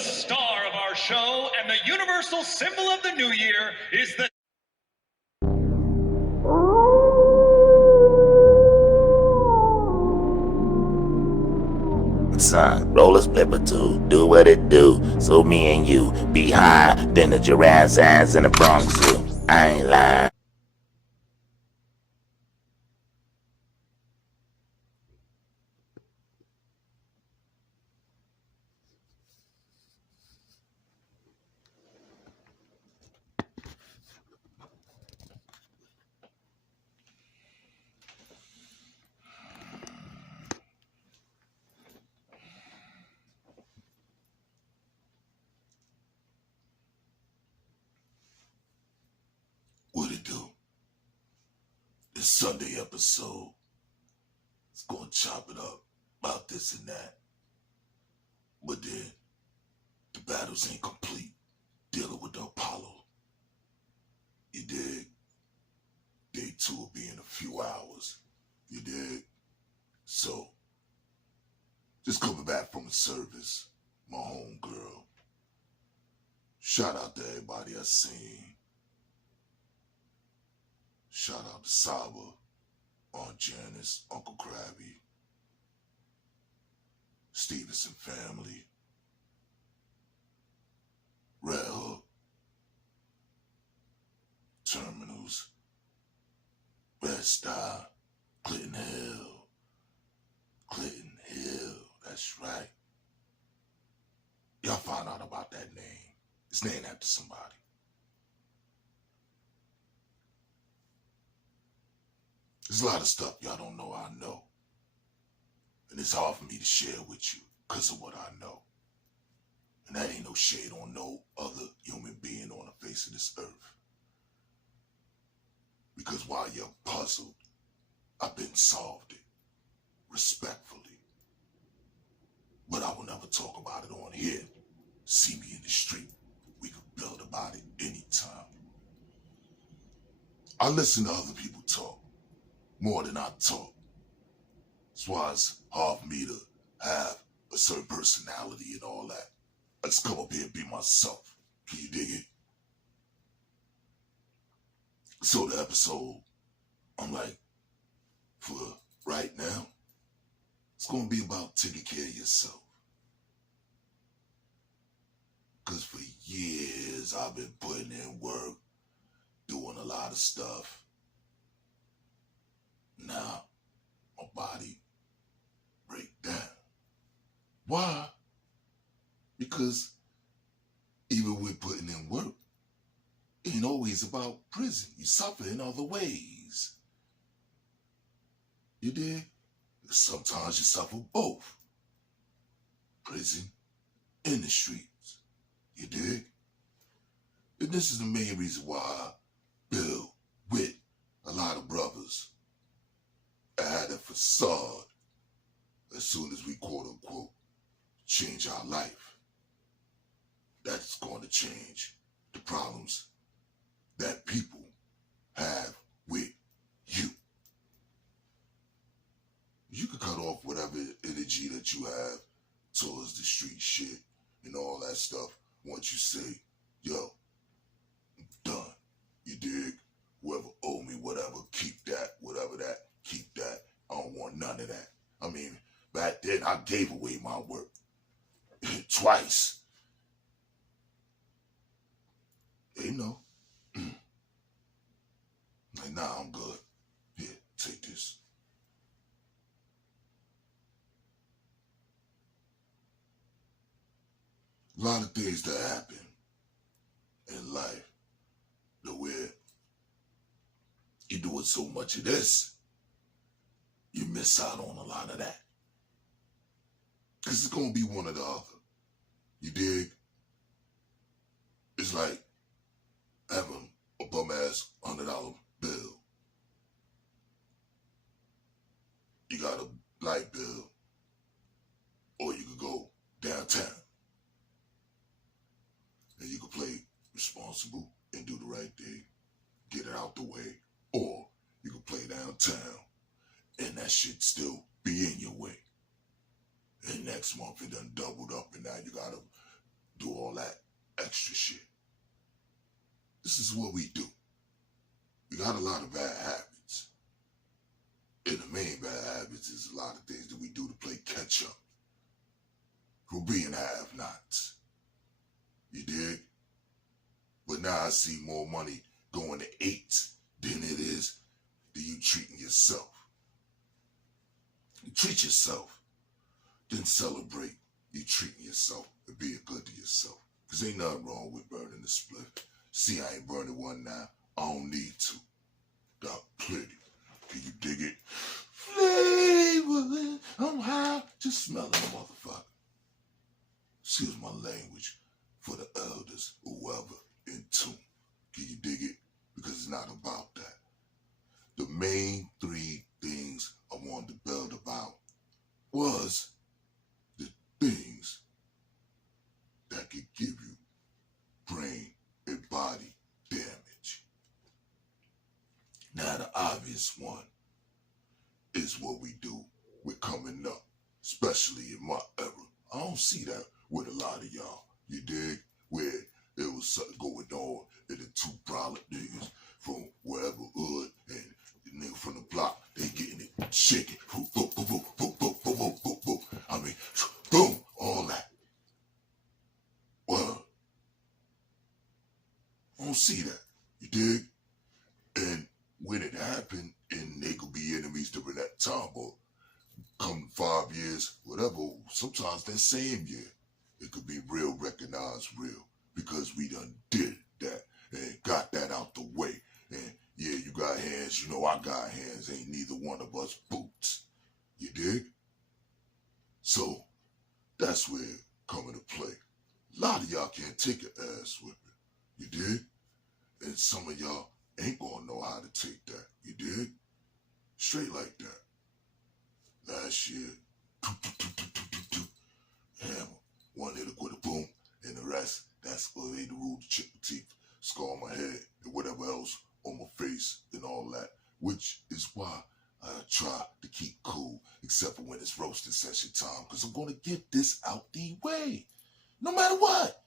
star of our show and the universal symbol of the new year is the Son, roll a split or two, do what it do, so me and you be high than the giraffe's ass in the Bronx Zoo. I ain't lying. What it do? This Sunday episode is gonna chop it up about this and that. But then the battles ain't complete. Dealing with the Apollo. You dig? Day 2 will be in a few hours. You dig? So, just coming back from a service, my homegirl. Shout out to everybody I seen. Shout out to Saba, Aunt Janice, Uncle Krabby, Stevenson family, Red Hook, Terminals, Red Star, Clinton Hill, that's right. Y'all find out about that name. It's named after somebody. There's a lot of stuff y'all don't know I know. And it's hard for me to share with you because of what I know. And that ain't no shade on no other human being on the face of this earth. Because while you're puzzled, I've been solved it. Respectfully. But I will never talk about it on here. See me in the street. We could build about it anytime. I listen to other people talk more than I talk. That's why it's hard for me to have a certain personality and all that. I just come up here and be myself. Can you dig it? So the episode, I'm like, for right now, it's going to be about taking care of yourself. Because for years, I've been putting in work, doing a lot of stuff. Now, my body break down. Why? Because even with putting in work, it ain't always about prison. You suffer in other ways. You dig? Sometimes you suffer both. Prison and the streets. You dig? And this is the main reason why I build with a lot of brothers. I had a facade as soon as we quote unquote change our life. That's going to change the problems that people have with you. You can cut off whatever energy that you have towards the street shit and all that stuff once you say, yo, I'm done. You dig? Whoever owe me whatever, keep that. Whatever that, keep that. I don't want none of that. I mean, back then I gave away my work. Twice. They know. Like, nah, I'm good. Here, take this. A lot of things that happen in life, the way you're doing so much of this, you miss out on a lot of that. Because it's going to be one or the other. You dig? It's like having a bum-ass $100 bill. You got a light bill. Or you could go downtown. And you could play responsible and do the right thing. Get it out the way. Or you could play downtown and that shit still be in your way. And next month it done doubled up and now you gotta is what we do. We got a lot of bad habits. And the main bad habits is a lot of things that we do to play catch up. For being have-nots. You dig? But now I see more money going to eights than it is to you treating yourself. You treat yourself, then celebrate you treating yourself and being good to yourself. Because ain't nothing wrong with burning the split. See, I ain't burning one now. I don't need to. Got plenty. Can you dig it? Flavor, I'm high, just smelling a motherfucker. Excuse my language for the elders, whoever in tune. Can you dig it? Because it's not about that. The main three things I wanted to build about was the things that could give you brain and body damage. Now the obvious one is what we do with coming up, especially in my era. I don't see that with a lot of y'all, you dig? Where there was something going on and the two brolic niggas from wherever hood and the nigga from the block, they getting it shaking. Boom, boom, boom, boom, boom, boom, boom, boom, boom, boom. I mean, boom, all that. Well, I don't see that, you dig? And when it happened, and they could be enemies during that time, but come 5 years, whatever, sometimes that same year, it could be real, recognized real, because we done did that and got that out the way. And yeah, you got hands, you know I got hands, ain't neither one of us boots. You dig? So, that's where it come into play. A lot of y'all can't take an ass whipping. You dig? And some of y'all ain't gonna know how to take that. You dig? Straight like that. Last year, hammer, one hit a quitter, boom, and the rest, that's what they rule the chip of teeth, scar on my head, and whatever else on my face and all that, which is why I try to keep cool, except for when it's roasting session time, because I'm going to get this out the way. No matter what,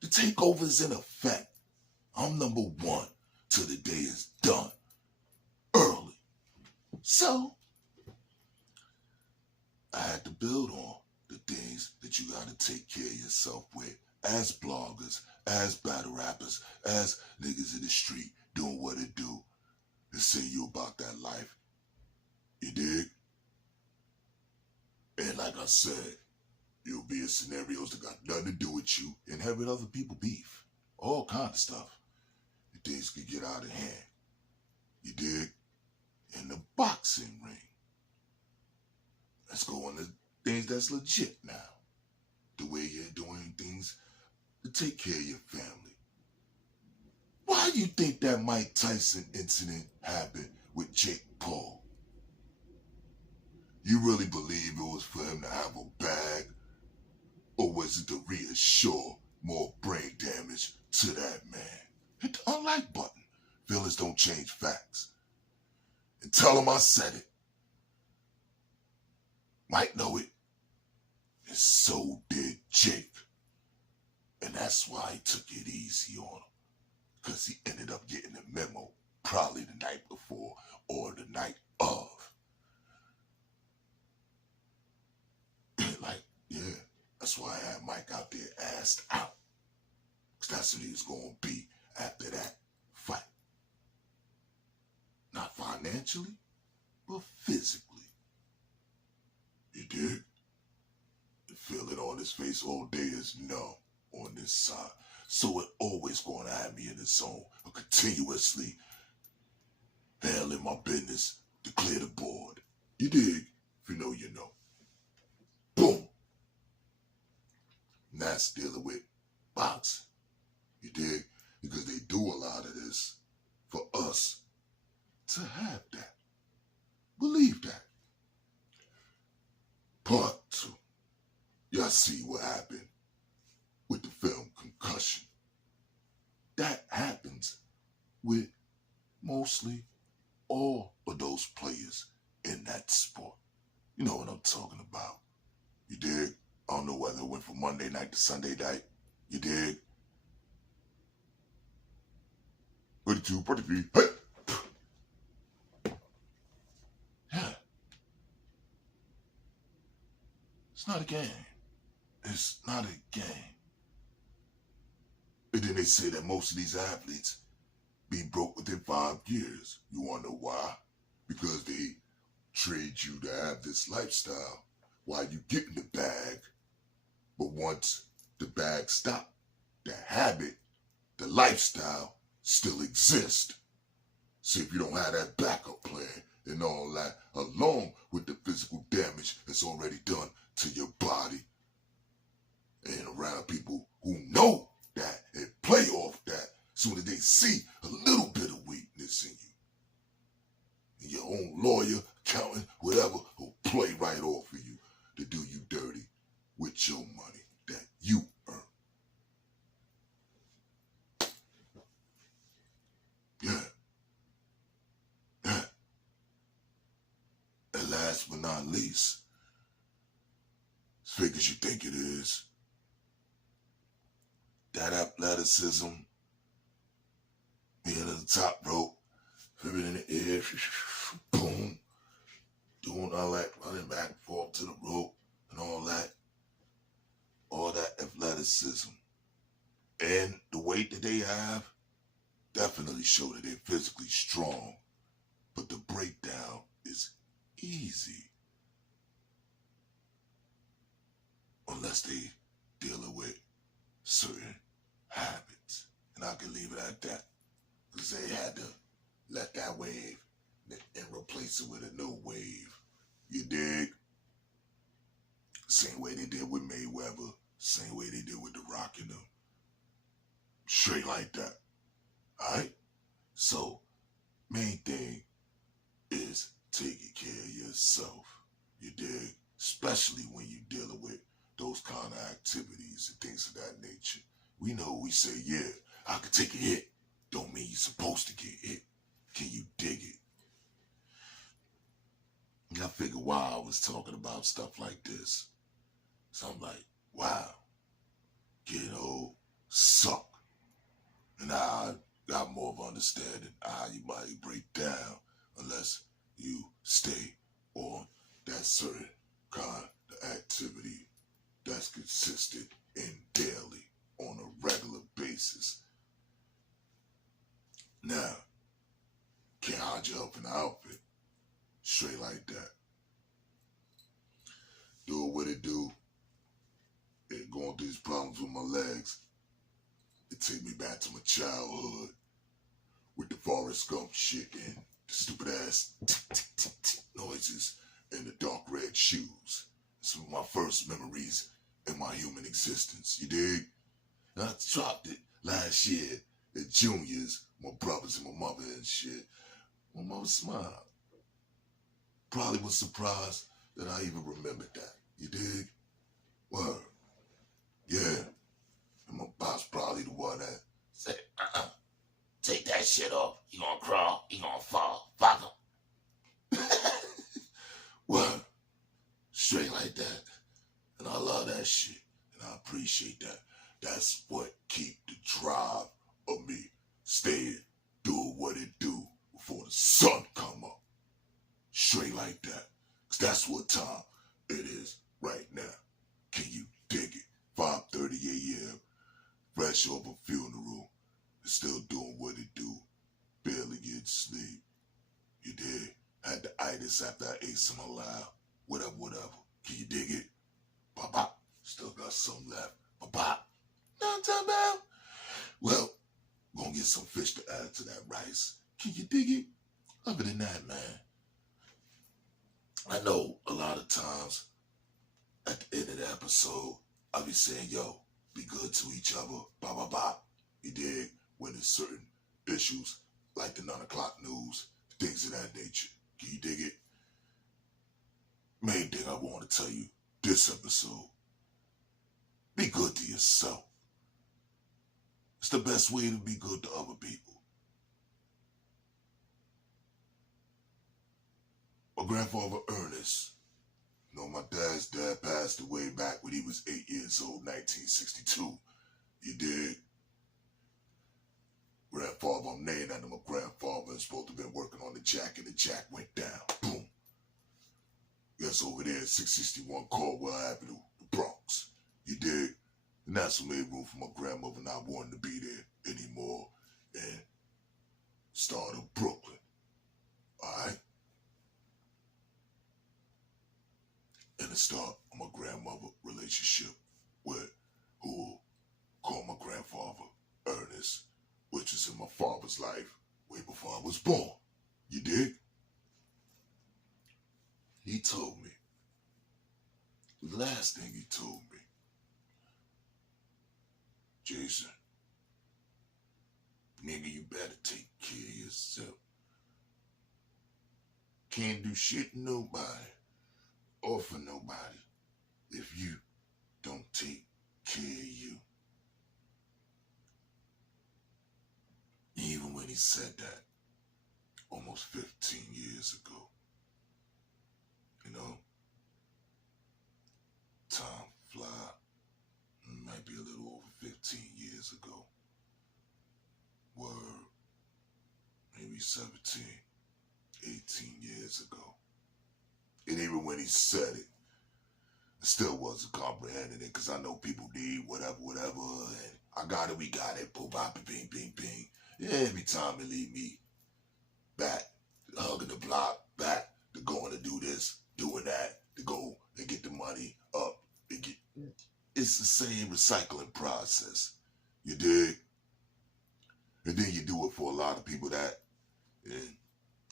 the takeover is in effect. I'm number one till the day is done. Early. So, I had to build on the things that you got to take care of yourself with as bloggers, as battle rappers, as niggas in the street doing what it do and say you about that life. You dig? And like I said, you'll be in scenarios that got nothing to do with you and having other people beef. All kind of stuff. And things could get out of hand. You dig? In the boxing ring. Let's go on to things that's legit now. The way you're doing things to take care of your family. Why do you think that Mike Tyson incident happened with Jake Paul? You really believe it was for him to have a bag? Or was it to reassure more brain damage to that man? Hit the unlike button. Feelings don't change facts. And tell him I said it. Mike know it. And so did Jake. And that's why he took it easy on him. Because he ended up getting a memo probably the night before or the night of. Like, yeah, that's why I had Mike out there assed out. Because that's what he was going to be after that fight. Not financially, but physically. You dig? The feeling on his face all day is numb on this side. So it always going to have me in the zone of continuously handling my business to clear the board. You dig? If you know, you know. Boom. And that's dealing with boxing. You dig? Because they do a lot of this for us to have that. Believe that. Part 2. Y'all see what happened with the film Concussion. That happens with mostly all of those players in that sport. You know what I'm talking about. You dig? I don't know whether it went from Monday night to Sunday night. You dig? 32, 33, hey! Yeah. It's not a game. It's not a game. And then they say that most of these athletes be broke within 5 years. You wanna know why? Because they trade you to have this lifestyle while you get in the bag. But once the bag stop, the habit, the lifestyle still exists. See, if you don't have that backup plan and all that, along with the physical damage that's already done to your body, and around people who know that and play off that, soon as they see a little bit of weakness in you, and your own lawyer, accountant, whatever, will play right off of you to do you dirty with your money that you earn. Yeah. Yeah. And last but not least, as fake as you think it is, that athleticism, being at the top rope, flipping in the air, boom, doing all that, running back and forth to the rope and all that athleticism. And the weight that they have definitely show that they're physically strong, but the breakdown is easy. Unless they dealing with certain habits. And I can leave it at that. Because they had to let that wave and replace it with a new wave. You dig? Same way they did with Mayweather. Same way they did with The Rock and them. Straight like that. Alright? So, main thing is taking care of yourself. You dig? Especially when you're dealing with those kind of activities and things of that nature. We know we say, yeah, I could take a hit. Don't mean you're supposed to get hit. Can you dig it? And I figured while I was talking about stuff like this, so I'm like, wow, getting old suck. And I got more of understanding how you might break down unless you stay on that certain kind of activity that's consistent and daily on a regular basis. Now, can't hide you up in the outfit. Straight like that. Doing what it do. And going through these problems with my legs. It take me back to my childhood. With the Forrest Gump shit and the stupid ass noises and the dark red shoes. Some of my first memories in my human existence. You dig? And I dropped it last year at Junior's, my brothers and my mother and shit. My mother smiled. Probably was surprised that I even remembered that. You dig? Word. Yeah. And my boss probably the one that said, take that shit off. You gonna crawl, you gonna fall. Fuck him. Word. Straight like that. And I love that shit. And I appreciate that. That's what keep the drive of me staying, doing what it do before the sun come up. Straight like that. Cause that's what time it is right now. Can you dig it? 5:30 a.m. Fresh off a funeral. Still doing what it do. Barely getting sleep. You dig? Had the itis after I ate some alive. Whatever. Can you dig it? Bop. Still got some left. Bop. Know what I'm talking about? Well, gonna get some fish to add to that rice. Can you dig it? Other than that, man, I know a lot of times at the end of the episode, I'll be saying, yo, be good to each other, blah. You dig? When there's certain issues like the 9 o'clock news, things of that nature. Can you dig it? Main thing I want to tell you this episode, be good to yourself. It's the best way to be good to other people. My grandfather Ernest, my dad's dad passed away back when he was 8 years old, 1962. You dig? grandfather, I'm named after my grandfather, is supposed to have been working on the jack, and the jack went down. Boom. Yes, over there at 661 Caldwell Avenue, the Bronx. You dig? And that's what made room for my grandmother not wanting to be there anymore and started Brooklyn. Alright? And the start of my grandmother relationship with who will call my grandfather Ernest, which is in my father's life way before I was born. You dig? He told me, the last thing he told me, Jason, nigga, you better take care of yourself. Can't do shit to nobody or for nobody if you don't take care of you. Even when he said that almost 15 years ago, you know, time fly. Might be a little over 15 years ago. Word. Maybe 17, 18 years ago. And even when he said it, I still wasn't comprehending it, because I know people need whatever, and I got it, we got it, boom, bop, bing, bing, bing. Yeah, every time they leave me back, hugging the block, back to going to do this, doing that, to go and get the money up. It's the same recycling process. You dig? And then you do it for a lot of people that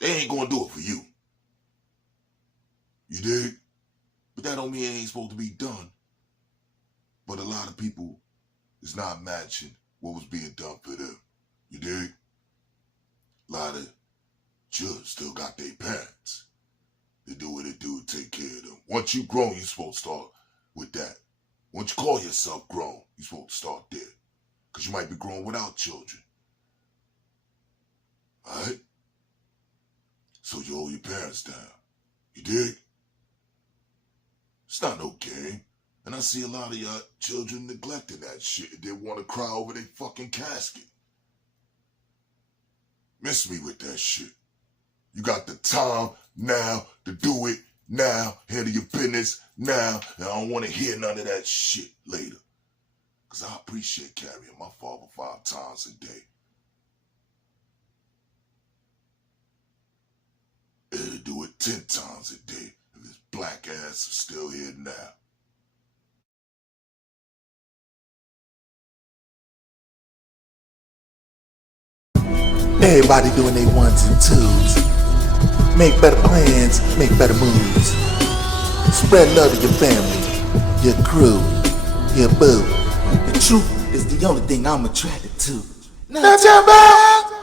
they ain't gonna do it for you. You dig? But that don't mean it ain't supposed to be done. But a lot of people is not matching what was being done for them. You dig? A lot of children still got their parents. They do what they do to take care of them. Once you grown, you're supposed to start with that. Once you call yourself grown, you're supposed to start there. Because you might be grown without children. Alright? So you hold your parents down. You dig? It's not no game. And I see a lot of y'all children neglecting that shit. They want to cry over their fucking casket. Miss me with that shit. You got the time now to do it now. Handle your business now. And I don't want to hear none of that shit later. Because I appreciate carrying my father 5 times a day. It'll do it 10 times a day if his black ass is still here now. Everybody doing their ones and twos. Make better plans, make better moves. Spread love to your family, your crew, your boo. The truth is the only thing I'm attracted to. Now jump out!